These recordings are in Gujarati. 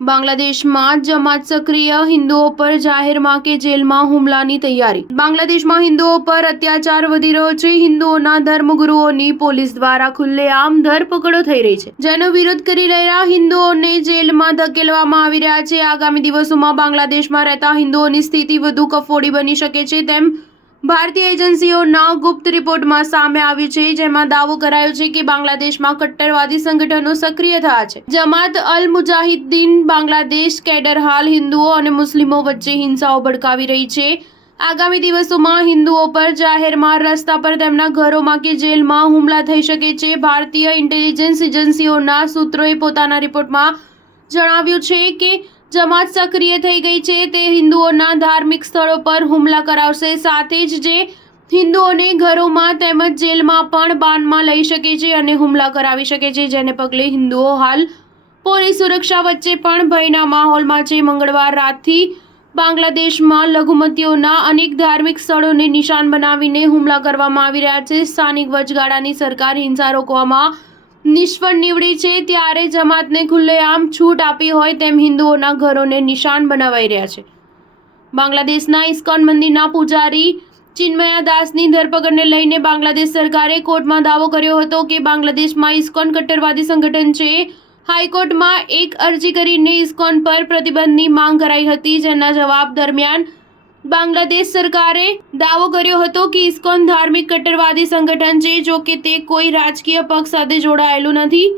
બાંગ્લાદેશમાં જમાત સક્રિય હિન્દુઓ પર જાહેરમાં કે જેલમાં હુમલાની તૈયારી। બાંગ્લાદેશમાં હિન્દુઓ પર અત્યાચાર વધી રહ્યો છે। હિન્દુઓના ધર્મગુરુઓની પોલીસ દ્વારા ખુલ્લેઆમ ધરપકડો થઈ રહી છે, જેનો વિરોધ કરી રહેલા હિન્દુઓને જેલમાં ધકેલવામાં આવી રહ્યા છે। આગામી દિવસોમાં બાંગ્લાદેશમાં રહેતા હિન્દુઓની સ્થિતિ વધુ કફોડી બની શકે છે તેમ ભારતીય એજન્સીઓના ગુપ્ત રિપોર્ટમાં સામે આવ્યું છે, જેમાં દાવો કરાયો છે કે બાંગ્લાદેશમાં કટ્ટરવાદી સંગઠનો સક્રિય થયા છે। જમાત અલ મુજાહિદ્દીન બાંગ્લાદેશ કેડર હાલ હિન્દુઓ અને મુસ્લિમો વચ્ચે હિંસાઓ ભડકાવી રહી છે। આગામી દિવસોમાં હિન્દુઓ પર જાહેરમાં, રસ્તા પર, તેમના ઘરોમાં કે જેલમાં હુમલા થઈ શકે છે। ભારતીય ઇન્ટેલિજન્સ એજન્સીઓના સૂત્રોએ પોતાના રિપોર્ટમાં જણાવ્યું છે કે જમાત સક્રિય થઈ ગઈ છે, તે હિન્દુઓના ધાર્મિક સ્થળો પર હુમલા કરાવશે, સાથે જ જે હિન્દુઓને ઘરોમાં તેમજ જેલમાં પણ બાનમાં લઈ શકે છે અને હુમલા કરાવી શકે છે, જેને પગલે હિન્દુઓ હાલ પોલીસ સુરક્ષા વચ્ચે પણ ભયના માહોલમાં છે। મંગળવાર રાતથી બાંગ્લાદેશમાં લઘુમતીઓના અનેક ધાર્મિક સ્થળોને નિશાન બનાવીને હુમલા કરવામાં આવી રહ્યા છે। સ્થાનિક વચગાળાની સરકાર હિંસા રોકવામાં નિષ્ફળ નીવડી છે, ત્યારે જમાતને ખુલ્લેઆમ છૂટ આપી હોય તેમ હિન્દુઓના ઘરોને નિશાન બનાવાઈ રહ્યા છે। બાંગ્લાદેશના ઇસ્કોન મંદિરના પૂજારી ચિન્મયા દાસની ધરપકડને લઈને બાંગ્લાદેશ સરકારે કોર્ટમાં દાવો કર્યો હતો કે બાંગ્લાદેશમાં ઇસ્કોન કટ્ટરવાદી સંગઠન છે। હાઈકોર્ટમાં એક અરજી કરીને ઇસ્કોન પર પ્રતિબંધની માંગ કરાઈ હતી, જેના જવાબ દરમિયાન બાંગ્લાદેશ સરકારે દાવો કર્યો હતો કે ઇસ્કોન ધાર્મિક કટ્ટરવાદી સંગઠન છે, જો કે તે કોઈ રાજકીય પક્ષ સાથે જોડાયેલું નથી।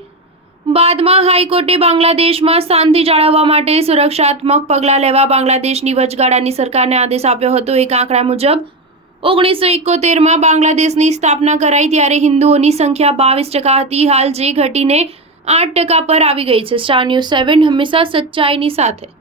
બાદમાં હાઈકોર્ટે બાંગ્લાદેશમાં શાંતિ જાળવવા માટે સુરક્ષાત્મક પગલાં લેવા બાંગ્લાદેશની વચગાળાની સરકારને આદેશ આપ્યો હતો। એક આંકડા મુજબ 1971માં બાંગ્લાદેશની સ્થાપના કરાઈ ત્યારે હિન્દુઓની સંખ્યા 22% હતી, હાલ જે ઘટીને 8% પર આવી ગઈ છે। સ્ટાર ન્યૂઝ 7 હંમેશા સચ્ચાઈની સાથે।